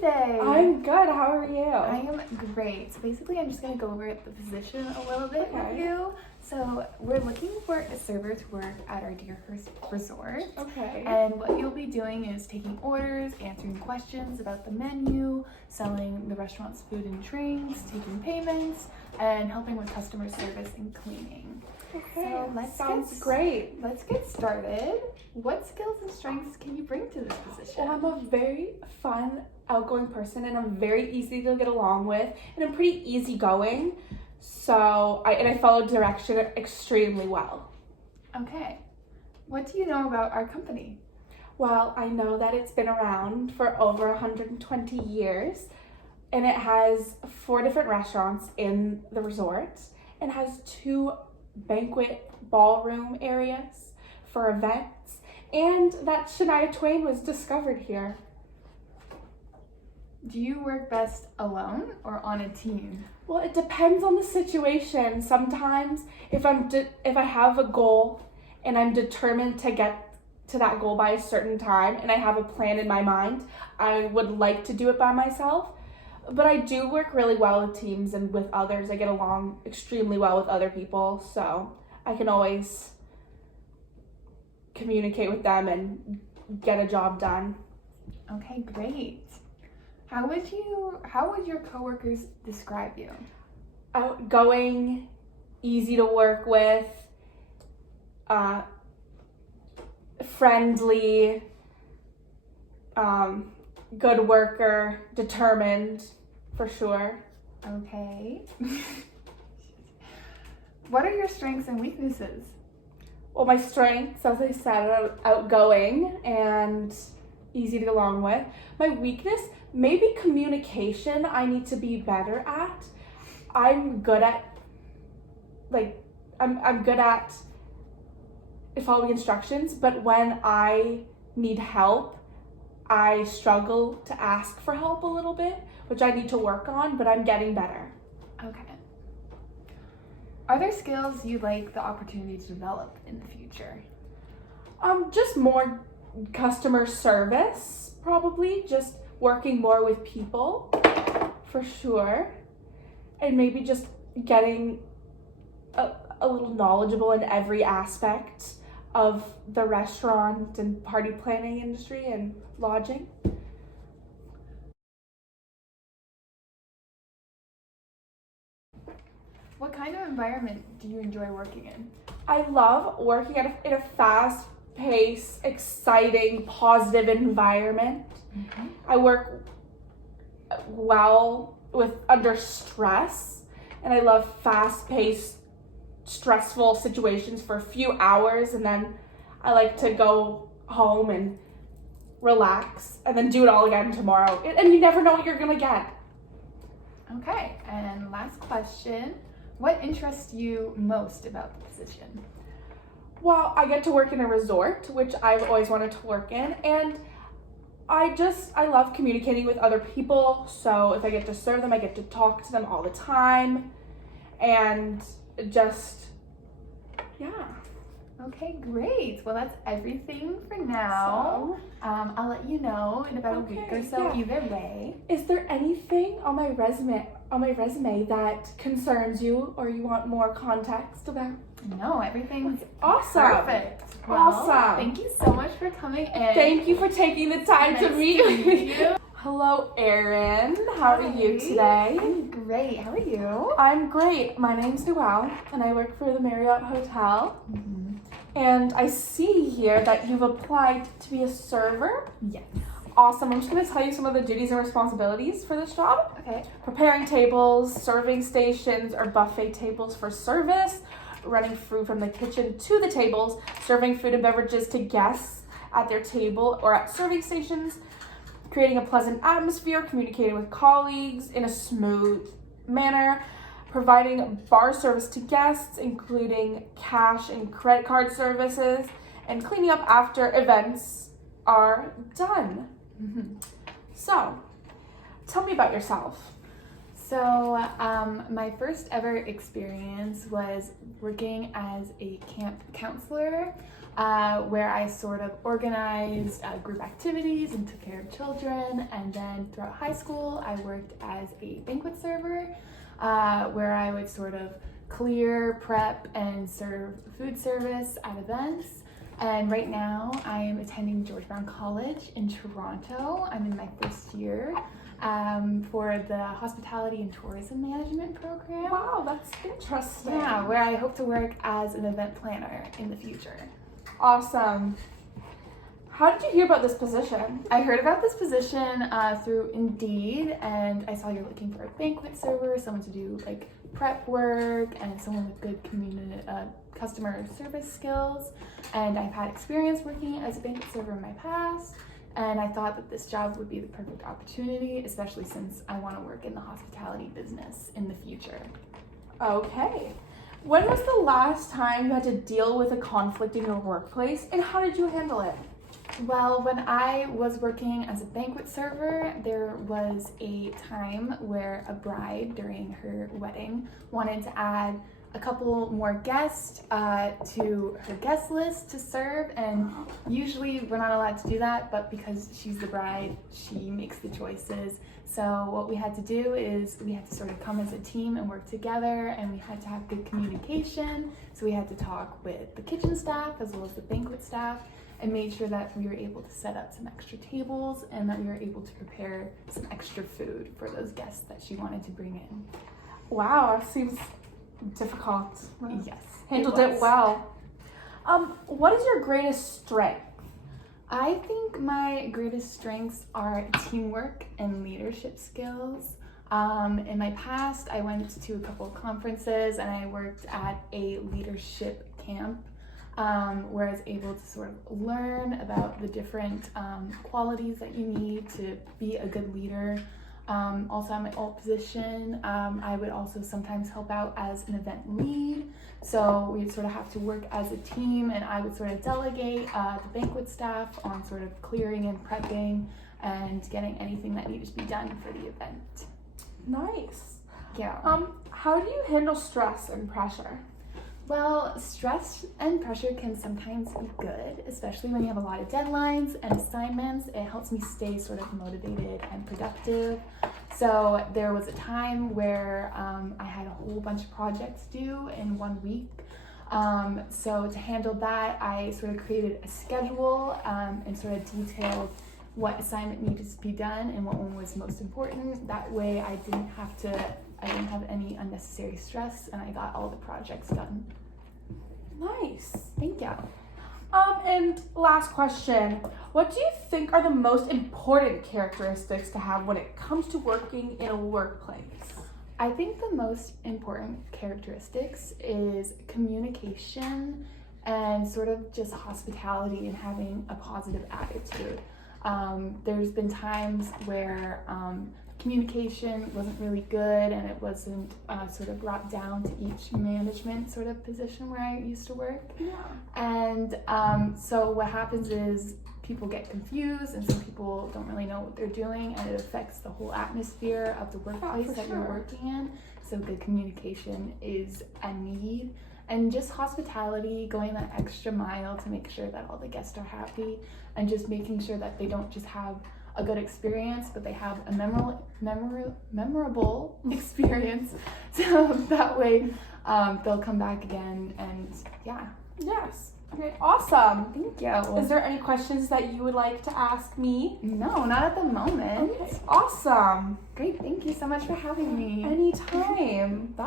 today? I'm good. How are you? I am great. So basically, I'm just going to go over the position a little bit with you. So we're looking for a server to work at our Deerhurst resort. Okay. And what you'll be doing is taking orders, answering questions about the menu, selling the restaurant's food and drinks, taking payments, and helping with customer service and cleaning. Okay. So Sounds great. Let's get started. What skills and strengths can you bring to this position? Well, I'm a very fun, outgoing person, and I'm very easy to get along with, and I'm pretty easygoing. So I follow direction extremely well. Okay. What do you know about our company? Well, I know that it's been around for over 120 years, and it has 4 different restaurants in the resort, and has 2 banquet ballroom areas for events, and that Shania Twain was discovered here. Do you work best alone or on a team? Well, it depends on the situation. Sometimes if I have a goal and I'm determined to get to that goal by a certain time and I have a plan in my mind, I would like to do it by myself. But I do work really well with teams and with others. I get along extremely well with other people, so I can always communicate with them and get a job done. Okay, great. How would your coworkers describe you? Outgoing, easy to work with, friendly, good worker, determined, for sure. Okay. What are your strengths and weaknesses? Well, my strengths, as I said, are outgoing and easy to get along with. My weakness, maybe communication. I need to be better at. I'm good at following instructions, but when I need help, I struggle to ask for help a little bit, which I need to work on, but I'm getting better. Okay. Are there skills you'd like the opportunity to develop in the future? Just more customer service, probably. Just working more with people, for sure. And maybe just getting a little knowledgeable in every aspect of the restaurant and party planning industry and lodging. What kind of environment do you enjoy working in? I love working in a fast-paced, exciting, positive environment. Mm-hmm. I work well under stress, and I love fast-paced, stressful situations for a few hours, and then I like to go home and relax and then do it all again tomorrow. And you never know what you're gonna get. Okay, and last question. What interests you most about the position? Well, I get to work in a resort, which I've always wanted to work in, and I love communicating with other people. So if I get to serve them, I get to talk to them all the time, and just, yeah. Okay, great. Well, that's everything for now. I'll let you know in about a week or so, either way. Is there anything on my resume that concerns you or you want more context about? No, everything's awesome. Perfect. Well, awesome. Thank you so much for coming in. Thank you for taking the time to meet me. Hello, Erin. How are you today? I'm great. How are you? I'm great. My name's Noelle, and I work for the Marriott Hotel. Mm-hmm. And I see here that you've applied to be a server. Yes. Awesome. I'm just going to tell you some of the duties and responsibilities for this job. Okay. Preparing tables, serving stations or buffet tables for service, running food from the kitchen to the tables, serving food and beverages to guests at their table or at serving stations, creating a pleasant atmosphere, communicating with colleagues in a smooth manner, providing bar service to guests, including cash and credit card services, and cleaning up after events are done. Mm-hmm. So, tell me about yourself. So, my first ever experience was working as a camp counselor where I sort of organized group activities and took care of children. And then throughout high school, I worked as a banquet server, where I would sort of clear, prep, and serve food service at events. And right now, I am attending George Brown College in Toronto. I'm in my first year for the Hospitality and Tourism Management program. Wow, that's interesting. Yeah, where I hope to work as an event planner in the future. Awesome. How did you hear about this position? I heard about this position through Indeed, and I saw you're looking for a banquet server, someone to do like prep work, and someone with good customer service skills. And I've had experience working as a banquet server in my past, and I thought that this job would be the perfect opportunity, especially since I want to work in the hospitality business in the future. Okay. When was the last time you had to deal with a conflict in your workplace, and how did you handle it? Well, when I was working as a banquet server, there was a time where a bride during her wedding wanted to add a couple more guests to her guest list to serve, and usually we're not allowed to do that, but because she's the bride, she makes the choices. So what we had to do is we had to sort of come as a team and work together, and we had to have good communication. So we had to talk with the kitchen staff as well as the banquet staff, and made sure that we were able to set up some extra tables and that we were able to prepare some extra food for those guests that she wanted to bring in. Wow, it seems difficult. Yes. Handled it well. What is your greatest strength? I think my greatest strengths are teamwork and leadership skills. In my past, I went to a couple of conferences and I worked at a leadership camp, where I was able to sort of learn about the different qualities that you need to be a good leader. Also at my old position, I would also sometimes help out as an event lead. So we'd sort of have to work as a team, and I would sort of delegate the banquet staff on sort of clearing and prepping and getting anything that needed to be done for the event. Nice. Yeah. How do you handle stress and pressure? Well, stress and pressure can sometimes be good, especially when you have a lot of deadlines and assignments. It helps me stay sort of motivated and productive. So there was a time where I had a whole bunch of projects due in 1 week. So to handle that, I sort of created a schedule and sort of detailed what assignment needed to be done and what one was most important. That way I didn't have any unnecessary stress, and I got all the projects done. Nice. Thank you. And last question. What do you think are the most important characteristics to have when it comes to working in a workplace? I think the most important characteristics is communication and sort of just hospitality and having a positive attitude. There's been times where communication wasn't really good, and it wasn't sort of brought down to each management sort of position where I used to work. Yeah. And so what happens is people get confused, and some people don't really know what they're doing, and it affects the whole atmosphere of the workplace that you're working in. So good communication is a need. And just hospitality, going that extra mile to make sure that all the guests are happy, and just making sure that they don't just have a good experience, but they have a memorable experience. So that way they'll come back again, and yeah. Yes. Okay, awesome. Thank you. Is there any questions that you would like to ask me? No, not at the moment. Okay, awesome. Great, thank you so much for having me. Anytime. Bye.